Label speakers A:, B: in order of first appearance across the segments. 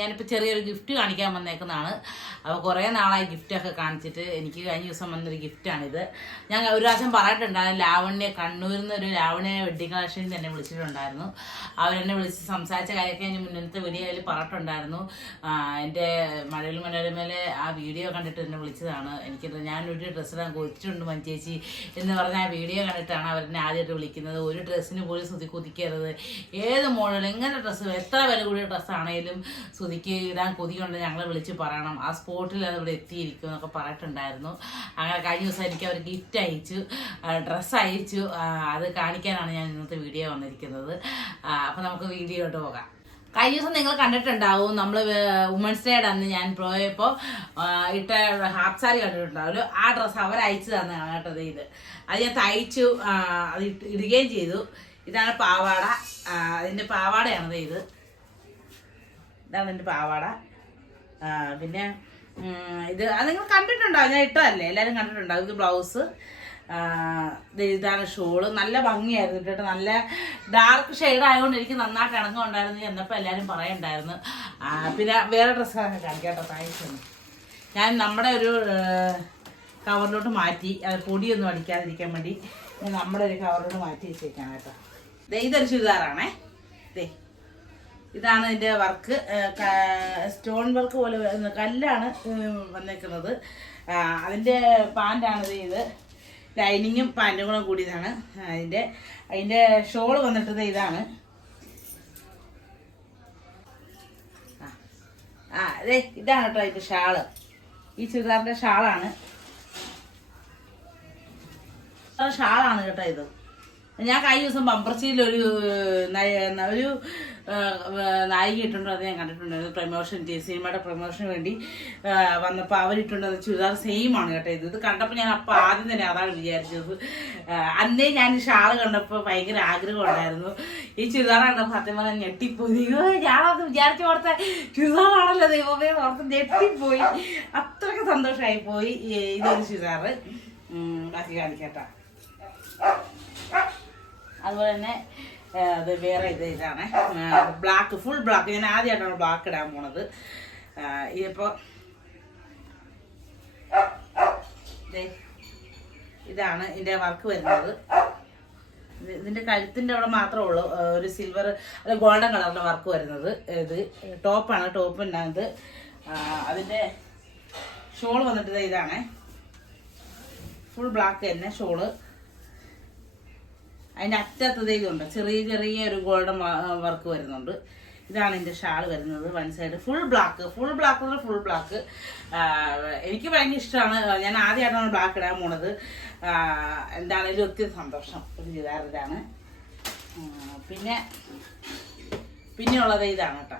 A: ഞാനിപ്പോൾ ചെറിയൊരു ഗിഫ്റ്റ് കാണിക്കാൻ വന്നേക്കുന്നതാണ്. അപ്പോൾ കുറേ നാളായി ഗിഫ്റ്റൊക്കെ കാണിച്ചിട്ട് എനിക്ക് കഴിഞ്ഞ ദിവസം വന്നൊരു ഗിഫ്റ്റാണിത് ഞാൻ ഒരു പ്രാവശ്യം പറഞ്ഞിട്ടുണ്ടായിരുന്നു ലാവണ്യ കണ്ണൂരിൽ നിന്ന് ഒരു ലാവണ്യ വെഡ്ഡിങ് കളക്ഷനിൽ തന്നെ വിളിച്ചിട്ടുണ്ടായിരുന്നു. അവരെന്നെ വിളിച്ച് സംസാരിച്ച കാര്യമൊക്കെ ഞാൻ മുന്നത്തെ വീഡിയോയിൽ പറഞ്ഞിട്ടുണ്ടായിരുന്നു. എന്റെ മഴയിൽ മനോരമയിലെ ആ വീഡിയോ കണ്ടിട്ട് എന്നെ വിളിച്ചതാണ്. എനിക്ക് ഞാനൊരു ഡ്രസ്സ് ഇടാൻ കൊതിച്ചിട്ടുണ്ട് മഞ്ചേച്ചി എന്ന് പറഞ്ഞ ആ വീഡിയോ കണ്ടിട്ടാണ് അവരെന്നെ ആദ്യമായിട്ട് വിളിക്കുന്നത്. ഒരു ഡ്രസ്സിന് പോലും ശ്രുതി കുതിക്കരുത്. ഏത് മോഡൽ എങ്ങനെ ഡ്രസ്സ് എത്ര വില കൂടിയ ഡ്രസ്സാണേലും ശ്രുതിക്ക് ഇടാൻ കൊതിയുണ്ട് ഞങ്ങളെ വിളിച്ച് പറയണം. ആ സ്പോട്ടിൽ അത് ഇവിടെ എത്തിയിരിക്കും എന്നൊക്കെ പറഞ്ഞിട്ടുണ്ടായിരുന്നു. അങ്ങനെ കഴിഞ്ഞ ദിവസം എനിക്ക് അവർ ഗിഫ്റ്റ് അയച്ചു. ഡ്രസ്സ് അയച്ചു. അത് കാണിക്കാനാണ് ഞാൻ ഇന്നത്തെ വീഡിയോ വന്നിരിക്കുന്നത്. അപ്പം നമുക്ക് വീഡിയോട്ട് പോകാം. കഴിഞ്ഞ ദിവസം നിങ്ങൾ കണ്ടിട്ടുണ്ടാവും നമ്മൾ വുമൻസ് ഡേയുടെ അന്ന് ഞാൻ പോയപ്പോൾ ഇട്ട ഹാഫ് സാരി കണ്ടിട്ടുണ്ടാവുമല്ലോ ആ ഡ്രസ്സ് അവർ അയച്ചു തന്നതാണ് കേട്ടത് ഇത്. അത് ഞാൻ തയ്ച്ചു അത് ഇടുകയും ചെയ്തു. ഇതാണ് പാവാട. അതിന്റെ പാവാടയാണത് ഇത്. ഇതാണ് എന്റെ പാവാട. പിന്നെ ഇത് അത് നിങ്ങൾ കണ്ടിട്ടുണ്ടാവും ഞാൻ ഇട്ടതല്ലേ? എല്ലാവരും കണ്ടിട്ടുണ്ടാവും ഇത് ബ്ലൗസ്. ഇതാണ് ഷോൾ. നല്ല ഭംഗിയായിരുന്നു കേട്ടോ. നല്ല ഡാർക്ക് ഷെയ്ഡ് ആയതുകൊണ്ട് എനിക്ക് നന്നായിട്ട് ഇണങ്ങുണ്ടായിരുന്നു എന്നപ്പോൾ എല്ലാവരും പറയണ്ടായിരുന്നു. പിന്നെ വേറെ ഡ്രസ്സ് കാണിക്കാം കേട്ടോ. താങ്ക്സ് ഞാൻ നമ്മുടെ ഒരു കവറിലോട്ട് മാറ്റി. അത് പൊടിയൊന്നും അടിക്കാതിരിക്കാൻ വേണ്ടി നമ്മുടെ ഒരു കവറിലോട്ട് മാറ്റി വെച്ചേക്കാണ് കേട്ടോ. ഇതൊരു ചുരിദാറാണേ. ദേ ഇതാണ് ഇതിന്റെ വർക്ക്. സ്റ്റോൺ വർക്ക് പോലെ കല്ലാണ് വന്നേക്കുന്നത്. അതിന്റെ പാന്റാണ് ഇത്. ലൈനിങ്ങും പാന്റും കൂടെ കൂടിയതാണ്. അതിന്റെ അതിന്റെ ഷോൾ വന്നിട്ടത് ഇതാണ്. ആ. ആ അതെ ഇതാണ് കേട്ടോ ഇപ്പം ഷാൾ. ഈ ചുരിദാറിന്റെ ഷാളാണ്. ഷാളാണ് കേട്ടോ ഇത്. ഞാൻ കഴിഞ്ഞ ദിവസം ബമ്പർച്ചിയിൽ ഒരു ഒരു നായിക ഇട്ടുണ്ട് അത് ഞാൻ കണ്ടിട്ടുണ്ടായിരുന്നു പ്രൊമോഷൻ സിനിമയുടെ പ്രൊമോഷന് വേണ്ടി വന്നപ്പോൾ അവരിട്ടുണ്ടത് ചുരിദാർ സെയിം ആണ് കേട്ടോ ഇത്. ഇത് കണ്ടപ്പോൾ ഞാൻ അപ്പോൾ ആദ്യം തന്നെ അതാണ് വിചാരിച്ചത്. അന്നേ ഞാൻ ഈ ഷാൾ കണ്ടപ്പോൾ ഭയങ്കര ആഗ്രഹം ഉണ്ടായിരുന്നു. ഈ ചുരിദാർ കണ്ടപ്പോൾ സത്യം പറഞ്ഞാൽ ഞെട്ടിപ്പോയി. ഞാനത് വിചാരിച്ച ഓർത്ത ചുരിദാറാണല്ലോ ദൈവമേ ഓർത്ത് ഞെട്ടിപ്പോയി. അത്രയ്ക്ക് സന്തോഷമായി പോയി ഇതൊരു ചുരിദാറ് ഉം, ബാക്കി കാണിക്കട്ടാ അതുപോലെ തന്നെ അത് വേറെ ഇത് ഇതാണ്. Black full black. ഞാൻ ആദ്യമായിട്ടാണ് ബ്ലാക്ക് ഇടാൻ പോണത്. ഇതിപ്പോ ഇതാണ് ഇതിന്റെ വർക്ക് വരുന്നത്. ഇത് ഇതിന്റെ കഴുത്തിന്റെ അവിടെ മാത്രമേ ഉള്ളൂ. ഒരു സിൽവർ അല്ല ഗോൾഡൻ കളറിന്റെ വർക്ക് വരുന്നത്. ഇത് ടോപ്പാണ് ടോപ്പ് ഉണ്ടാകുന്നത് അതിന്റെ ഷോൾ വന്നിട്ട് ഇതാണേ. ഫുൾ ബ്ലാക്ക് തന്നെ ഷോൾ. അതിന്റെ അറ്റത്തത് ഉണ്ട് ചെറിയ ചെറിയ ഒരു ഗോൾഡൻ വർക്ക് വരുന്നുണ്ട്. ഇതാണ് എന്റെ ഷാൾ വരുന്നത്. One side full black full black എന്ന് ഫുൾ ബ്ലാക്ക് എനിക്ക് ഭയങ്കര ഇഷ്ടമാണ്. ഞാൻ ആദ്യമായിട്ടാണ് ബ്ലാക്ക് ഇടാൻ പോണത്. എന്താണെങ്കിലും ഒത്തിരി സന്തോഷം. ഒരു ചുരിദാർ പിന്നെ പിന്നെ ഉള്ളത് ഇതാണ് കേട്ടോ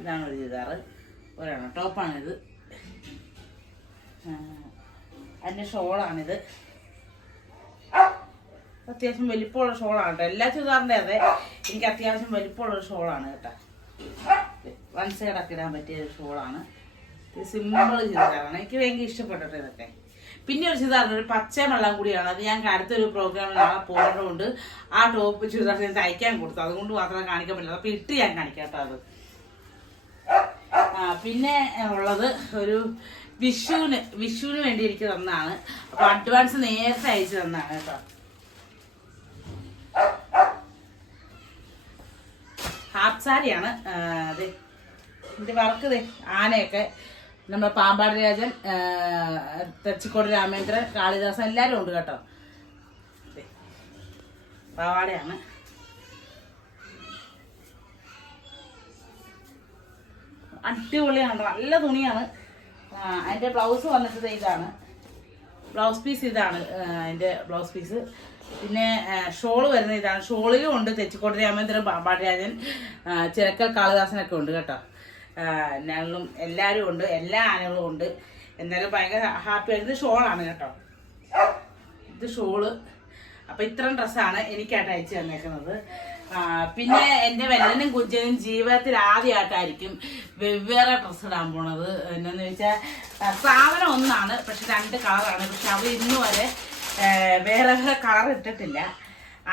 A: ഇതാണ് ഒരു ചുരിദാറ്. ഒരെണ്ണം. ടോപ്പാണിത് അതിന്റെ ഷോളാണിത്. അത്യാവശ്യം വലിപ്പമുള്ള ഷോളാണ് കേട്ടോ. എല്ലാ ചുരിദാറിന്റെ അതെ. എനിക്ക് അത്യാവശ്യം വലിപ്പമുള്ള ഷോളാണ് കേട്ടോ. വൺ സൈഡൊക്കെ ഇടാൻ പറ്റിയ ഒരു ഷോളാണ്. ഇത് സിമ്പിൾ ചുരിദാറാണ്. എനിക്ക് ഭയങ്കര ഇഷ്ടപ്പെട്ടിട്ട് ഇതൊക്കെ. പിന്നെ ഒരു ചുരിദാറുണ്ട് ഒരു പച്ച വെള്ളം കൂടിയാണ്. അത് ഞാൻ അടുത്തൊരു പ്രോഗ്രാമിൽ നാളെ പോകുന്നതുകൊണ്ട് ആ ടോപ്പ് ചുരിദാർ ഞാൻ തയ്ക്കാൻ കൊടുത്തു. അതുകൊണ്ട് മാത്രം കാണിക്കാൻ പറ്റില്ല അപ്പോൾ ഇട്ട് ഞാൻ കാണിക്കാം കേട്ടോ അത്. പിന്നെ ഉള്ളത് ഒരു വിഷുവിന് വിഷുവിന് വേണ്ടി എനിക്ക് തന്നാണ് അപ്പൊ അഡ്വാൻസ് നേരത്തെ അയച്ചു തന്നാണ് കേട്ടോ. ഹാഫ് സാരിയാണ് ഇതിന്റെ വർക്ക് ദേ ആനയൊക്കെ. നമ്മുടെ പാമ്പാട് രാജൻ തെച്ചിക്കോട് രാമേന്ദ്രൻ കാളിദാസൻ എല്ലാവരും ഉണ്ട് കേട്ടോ. പാവാടയാണ്. അടിപൊളിയാണ് നല്ല തുണിയാണ്. അതിന്റെ ബ്ലൗസ് വന്നിട്ട് ഇതാണ്. ബ്ലൗസ് പീസ് ഇതാണ് അതിന്റെ ബ്ലൗസ് പീസ്. പിന്നെ ഷോൾ വരുന്ന ഇതാണ്. ഷോളിലും ഉണ്ട് തെച്ചിക്കോട്ട് രാമേന്ദ്രൻ പാമ്പാടിരാജൻ ചിരക്കൽ കാളിദാസനൊക്കെ ഉണ്ട് കേട്ടോ. ഞങ്ങളും എല്ലാവരും ഉണ്ട് എല്ലാ ആനകളും ഉണ്ട്. എന്നാലും ഭയങ്കര ഹാപ്പി ആയിട്ട് ഷോളാണ് കേട്ടോ. ഇത് ഷോൾ. അപ്പൊ ഇത്രയും ഡ്രസ്സാണ് എനിക്കായിട്ട് അയച്ചു തന്നേക്കുന്നത്. പിന്നെ എന്റെ വെല്ലനും കുഞ്ചനും ജീവിതത്തിൽ ആദ്യമായിട്ടായിരിക്കും വെവ്വേറെ ഡ്രസ്സ് ഇടാൻ പോണത്. എന്നാന്ന് വെച്ചാൽ സാധനം ഒന്നാണ് പക്ഷെ രണ്ട് കളറാണ്. പക്ഷെ അവർ ഇന്ന് വരെ ആ, വേറെ വേറെ കളർ ഇട്ടിട്ടില്ല.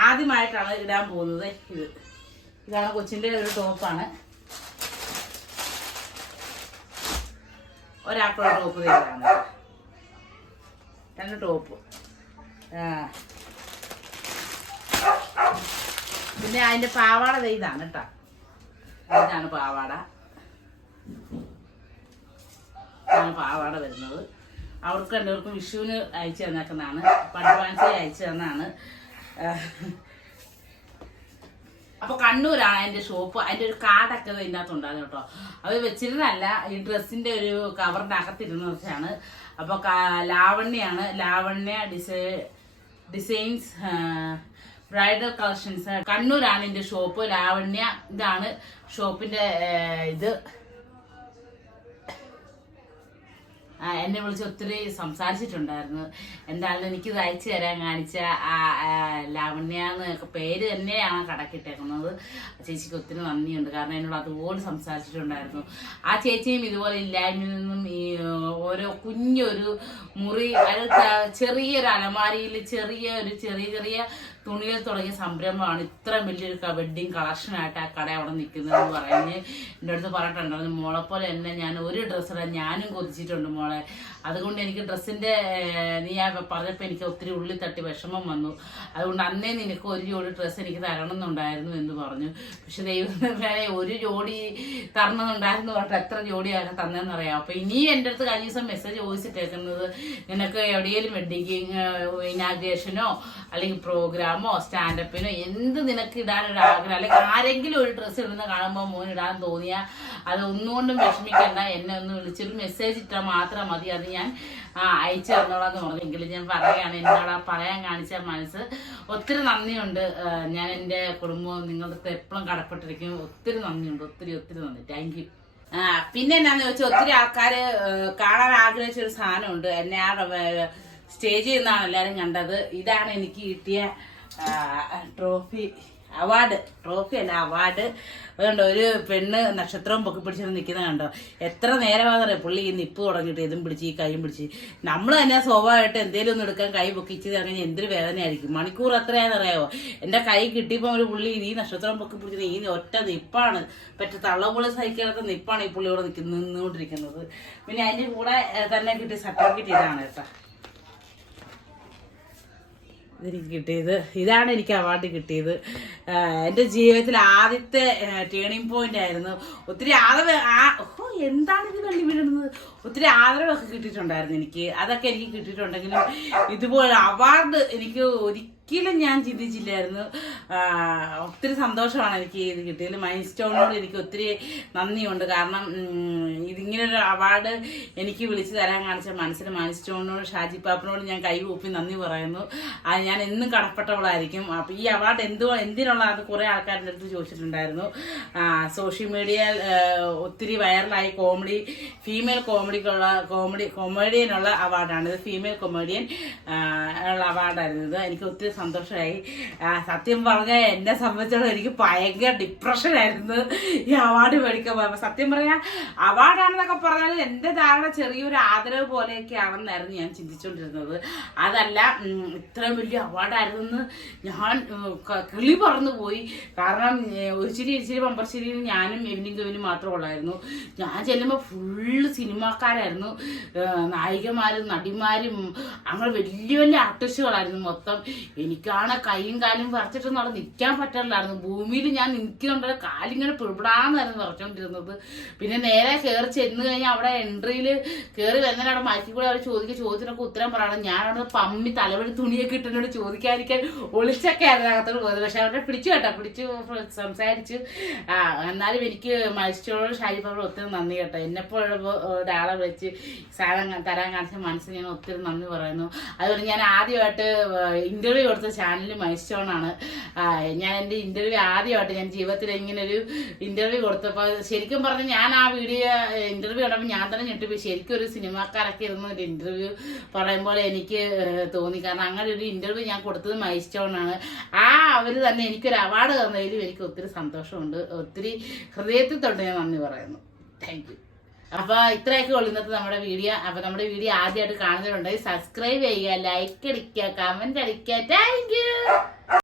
A: ആദ്യമായിട്ടാണ് ഇടാൻ പോകുന്നത് ഇത്. ഇതാണ് കൊച്ചിന്റെ ഒരു ടോപ്പാണ് ഒരാൾക്കുള്ള ടോപ്പ് ചെയ്താണ് രണ്ട് ടോപ്പ്. പിന്നെ അതിന്റെ പാവാട ഇതാണ് കേട്ടോ ഇതാണ് പാവാട. പാവാട വരുന്നത്. അവർക്ക് രണ്ടുപേർക്കും വിഷുവിന് അയച്ചു തന്നേക്കുന്നതാണ്. അഡ്വാൻസ് അയച്ചു തന്നാണ് അപ്പൊ കണ്ണൂരാണ് അതിന്റെ ഷോപ്പ് അതിന്റെ ഒരു കാർഡൊക്കെ ഇതിനകത്ത് ഉണ്ടായിരുന്നു കേട്ടോ. അത് വെച്ചിരുന്നല്ല ഈ ഡ്രസ്സിന്റെ ഒരു കവറിന്റെ അകത്തിരുന്ന വെച്ചാണ്. അപ്പൊ ക- ലാവണ്യാണ് Lavanya desire designs bridal collections കണ്ണൂരാണ് ഇതിന്റെ ഷോപ്പ് ലാവണ്യ ഇതാണ് ഷോപ്പിന്റെ ഇത് ആ, എന്നെ വിളിച്ച് ഒത്തിരി സംസാരിച്ചിട്ടുണ്ടായിരുന്നു. എന്തായാലും എനിക്ക് അയച്ചു തരാൻ കാണിച്ച ആ ലാവണ്യ എന്നൊക്കെ പേര് തന്നെയാണ് കടക്കിട്ടേക്കുന്നത്. ചേച്ചിക്ക് ഒത്തിരി നന്ദിയുണ്ട്. കാരണം എന്നോട് അതുപോലെ സംസാരിച്ചിട്ടുണ്ടായിരുന്നു. ആ ചേച്ചിയും ഇതുപോലെ ഇല്ലായ്മയിൽ നിന്നും ഈ ഓരോ കുഞ്ഞൊരു മുറി അത് ചെറിയൊരു അലമാരിയിൽ ചെറിയ ഒരു ചെറിയ ചെറിയ തുണികൾ തുടങ്ങിയ സംരംഭമാണ്. ഇത്ര വലിയൊരു വെഡ്ഡിങ് കളക്ഷനായിട്ട് ആ കട അവിടെ നിൽക്കുന്നത് എന്ന് പറഞ്ഞ് എന്റെ അടുത്ത് പറഞ്ഞിട്ടുണ്ടായിരുന്നു മോളെ പോലെ തന്നെ ഞാൻ ഒരു ഡ്രസ്സ് ഇടാൻ ഞാനും കൊതിച്ചിട്ടുണ്ട് മോളെ. അതുകൊണ്ട് എനിക്ക് ഡ്രസ്സിന്റെ നീ ആ പറഞ്ഞപ്പോൾ എനിക്ക് ഒത്തിരി ഉള്ളിൽ തട്ടി വിഷമം വന്നു. അതുകൊണ്ട് അന്നേ നിനക്ക് ഒരു ജോഡി ഡ്രസ്സ് എനിക്ക് തരണം എന്നുണ്ടായിരുന്നു എന്ന് പറഞ്ഞു. പക്ഷെ ദൈവം വേറെ ഒരു ജോഡി തരണമെന്നുണ്ടായിരുന്നു പറഞ്ഞിട്ട് എത്ര ജോഡിയൊക്കെ തന്നതെന്നറിയാം അപ്പോൾ ഇനിയും എന്റെ അടുത്ത് കഴിഞ്ഞ ദിവസം മെസ്സേജ് ചോദിച്ചിട്ടേക്കുന്നത് നിനക്ക് എവിടെയെങ്കിലും വെഡിങ് ഇനാഗ്രേഷനോ അല്ലെങ്കിൽ പ്രോഗ്രാമോ സ്റ്റാൻഡപ്പിനോ എന്ത് നിനക്ക് ഇടാനൊരു ആഗ്രഹം അല്ലെങ്കിൽ ആരെങ്കിലും ഒരു ഡ്രസ്സ് ഇടുന്ന കാണുമ്പോൾ മോൻ ഇടാൻ തോന്നിയാൽ അത് ഒന്നുകൊണ്ടും വിഷമിക്കണ്ട. എന്നെ ഒന്ന് വിളിച്ചൊരു മെസ്സേജ് ഇട്ടാൽ മാത്രം മതി. അത് ഞാൻ അയച്ചു തന്നോളാന്ന് പറഞ്ഞെങ്കിലും ഞാൻ പറയുകയാണ്. എന്നോട് ആ പറയാൻ കാണിച്ച മനസ്സ്. ഒത്തിരി നന്ദിയുണ്ട്. ഞാൻ എന്റെ കുടുംബവും നിങ്ങളുടെ എപ്പോഴും കടപ്പെട്ടിരിക്കും ഒത്തിരി നന്ദിയുണ്ട്. ഒത്തിരി ഒത്തിരി നന്ദി. താങ്ക് യു ആ പിന്നെ എന്നാന്ന് ചോദിച്ചാൽ ഒത്തിരി ആൾക്കാർ കാണാൻ ആഗ്രഹിച്ച ഒരു സാധനമുണ്ട്. എന്നെ ആ സ്റ്റേജിൽ നിന്നാണ് എല്ലാവരും കണ്ടത്. ഇതാണ് എനിക്ക് കിട്ടിയ ട്രോഫി അവാർഡ്. ട്രോഫി അല്ല അവാർഡ്. അതുകൊണ്ട് ഒരു പെണ്ണ് നക്ഷത്രവും പൊക്കി പിടിച്ചിട്ട് നിൽക്കുന്നത് കണ്ടോ? എത്ര നേരമാണെന്നറിയാം? പുള്ളി ഈ നിപ്പ് തുടങ്ങിയിട്ട് ഇതും പിടിച്ച് ഈ കൈയും പിടിച്ച്. നമ്മൾ തന്നെ സ്വാഭാവികമായിട്ട് എന്തെങ്കിലും ഒന്ന് എടുക്കാൻ കൈ പൊക്കിച്ച് കഴിഞ്ഞാൽ എന്തൊരു വേദനയായിരിക്കും. മണിക്കൂർ എത്രയാണെന്നറിയാമോ എന്റെ കൈ കിട്ടിയപ്പോൾ ഒരു പുള്ളി ഈ നക്ഷത്രം പൊക്കി പിടിച്ചത് ഈ ഒറ്റ നിപ്പാണ്. പറ്റ തള്ളപുള്ളി സഹിക്കാത്ത നിപ്പാണ് ഈ പുള്ളി പുള്ളിയോട് നിൽക്കുന്ന നിന്നുകൊണ്ടിരിക്കുന്നത്. പിന്നെ അതിന്റെ കൂടെ തന്നെ കിട്ടിയ സർട്ടിഫിക്കറ്റ് ഇതാണ് കേട്ടോ. ഇതെനിക്ക് കിട്ടിയത്. ഇതാണ് എനിക്ക് അവാർഡ് കിട്ടിയത്. എന്റെ ജീവിതത്തിൽ ആദ്യത്തെ ടേണിംഗ് പോയിന്റ് ആയിരുന്നു. ഒത്തിരി ആദരവ് ആ- ഓ എന്താണ് ഇത് വെള്ളി വീഴുന്നത് ഒത്തിരി ആദരവൊക്കെ കിട്ടിയിട്ടുണ്ടായിരുന്നു എനിക്ക്. അതൊക്കെ എനിക്ക് കിട്ടിയിട്ടുണ്ടെങ്കിലും ഇതുപോലെ അവാർഡ് എനിക്ക് ഒരിക്കലും ഞാൻ ചിന്തിച്ചില്ലായിരുന്നു. ഒത്തിരി സന്തോഷമാണ് എനിക്ക് ഇത് കിട്ടിയത്. മൈൽ സ്റ്റോണിനോട് എനിക്ക് ഒത്തിരി നന്ദിയുണ്ട്. കാരണം ഇതിങ്ങനെ ഒരു അവാർഡ് എനിക്ക് വിളിച്ചു തരാൻ കാണിച്ച മനസ്സിന് മൈൽ സ്റ്റോണിനോട് ഷാജി പാപ്പിനോട് ഞാൻ കൈകൂപ്പി നന്ദി പറയുന്നു. അത് ഞാൻ എന്നും കടപ്പെട്ടവളായിരിക്കും. അപ്പം ഈ അവാർഡ് എന്തോ എന്തിനുള്ള അത് കുറേ ആൾക്കാരുടെ അടുത്ത് ചോദിച്ചിട്ടുണ്ടായിരുന്നു. സോഷ്യൽ മീഡിയ ഒത്തിരി വൈറലായി കോമഡി ഫീമെയിൽ കോമഡിക്കുള്ള കോമഡി കൊമേഡിയനുള്ള അവാർഡാണ് ഇത് ഫീമെയിൽ കൊമേഡിയൻ ഉള്ള അവാർഡായിരുന്നു ഇത് എനിക്ക് ഒത്തിരി സന്തോഷമായി സത്യം പറഞ്ഞാൽ എന്നെ സംബന്ധിച്ചിടത്തോളം എനിക്ക് ഭയങ്കര ഡിപ്രഷനായിരുന്നു ഈ അവാർഡ് മേടിക്കാൻ പോയപ്പോൾ സത്യം പറഞ്ഞാൽ അവാർഡാണെന്നൊക്കെ പറഞ്ഞാൽ എന്റെ ധാരണ ചെറിയൊരു ആദരവ് പോലെയൊക്കെ ആണെന്നായിരുന്നു ഞാൻ ചിന്തിച്ചുകൊണ്ടിരുന്നത് അതല്ല ഇത്രയും വലിയ അവാർഡായിരുന്നെന്ന് ഞാൻ കിളി പറന്നു പോയി കാരണം ഒരു ചിരി ഇരിച്ചിരി പമ്പർശ്ശേരിയിൽ ഞാനും എവിനിങ് ഗവിനും മാത്രമേ ഉള്ളായിരുന്നു. ഞാൻ ചെല്ലുമ്പോൾ ഫുള്ള് സിനിമാക്കാരായിരുന്നു. നായികമാരും നടിമാരും അങ്ങനെ വലിയ വലിയ ആർട്ടിസ്റ്റുകളായിരുന്നു മൊത്തം. എനിക്കാണ് കൈയും കാലും വരച്ചിട്ടൊന്നും അവിടെ നിൽക്കാൻ പറ്റില്ലായിരുന്നു ഭൂമിയിൽ ഞാൻ നിൽക്കുന്നുണ്ട് കാലിങ്ങനെ പിടാന്നായിരുന്നു വരച്ചോണ്ടിരുന്നത് പിന്നെ നേരെ കയറി ചെന്ന് കഴിഞ്ഞാൽ അവിടെ എൻട്രിയിൽ കയറി വരുന്നതിന് അവിടെ മയക്കി കൂടെ അവർ ചോദിക്കുക ചോദ്യത്തിനൊക്കെ ഉത്തരം പറയണം. ഞാൻ അവിടെ പമ്മി തലവഴി തുണിയൊക്കെ ഇട്ടിട്ട് ചോദിക്കാതിരിക്കാൻ ഒളിച്ചൊക്കെ ആയിരുന്നു അകത്തോട് പോയത്. പക്ഷെ അവരുടെ പിടിച്ചു കേട്ടോ. പിടിച്ചു സംസാരിച്ച്. ആ എന്നാലും എനിക്ക് മത്സ്യത്തോട് ഷാരിഫോട് ഒത്തിരി നന്ദി കേട്ടോ. എന്നെപ്പോഴുള്ള ഒരാളെ വിളിച്ച് സാധനം തരാൻ കാണിച്ച മനസ്സിന് ഞാൻ ഒത്തിരി നന്ദി പറയുന്നു. അതുപോലെ ഞാൻ ആദ്യമായിട്ട് ഇന്റർവ്യൂ കൊടുത്ത ചാനൽ മൈസ്റ്റോണാണ് ഞാൻ എന്റെ ഇന്റർവ്യൂ ആദ്യമായിട്ട് ഞാൻ ജീവിതത്തിൽ ഇങ്ങനെ ഒരു ഇന്റർവ്യൂ കൊടുത്തപ്പോൾ ശരിക്കും പറഞ്ഞ് ഞാൻ ആ വീഡിയോ ഇന്റർവ്യൂ കണ്ടപ്പോൾ ഞാൻ തന്നെ ഞെട്ടിപ്പോയി. ശരിക്കും ഒരു സിനിമാക്കാരൊക്കെ ഇരുന്ന് ഒരു ഇന്റർവ്യൂ പറയുമ്പോൾ എനിക്ക് തോന്നി. കാരണം അങ്ങനെ ഒരു ഇന്റർവ്യൂ ഞാൻ കൊടുത്തത് മൈസ്റ്റോൺ ആണ് ആ അവർ തന്നെ എനിക്കൊരു അവാർഡ് തന്നതിലും എനിക്ക് ഒത്തിരി സന്തോഷമുണ്ട്. ഒത്തിരി ഹൃദയത്തിൽ തൊട്ട് ഞാൻ നന്ദി പറയുന്നു. താങ്ക് അപ്പൊ ഇത്രയൊക്കെ ഉള്ളു ഇന്നത്തെ നമ്മുടെ വീഡിയോ. അപ്പൊ നമ്മുടെ വീഡിയോ ആദ്യമായിട്ട് കാണുന്നവരുണ്ടെങ്കിൽ സബ്സ്ക്രൈബ് ചെയ്യുക ലൈക്ക് അടിക്കുക കമന്റ് അടിക്കുക. Thank you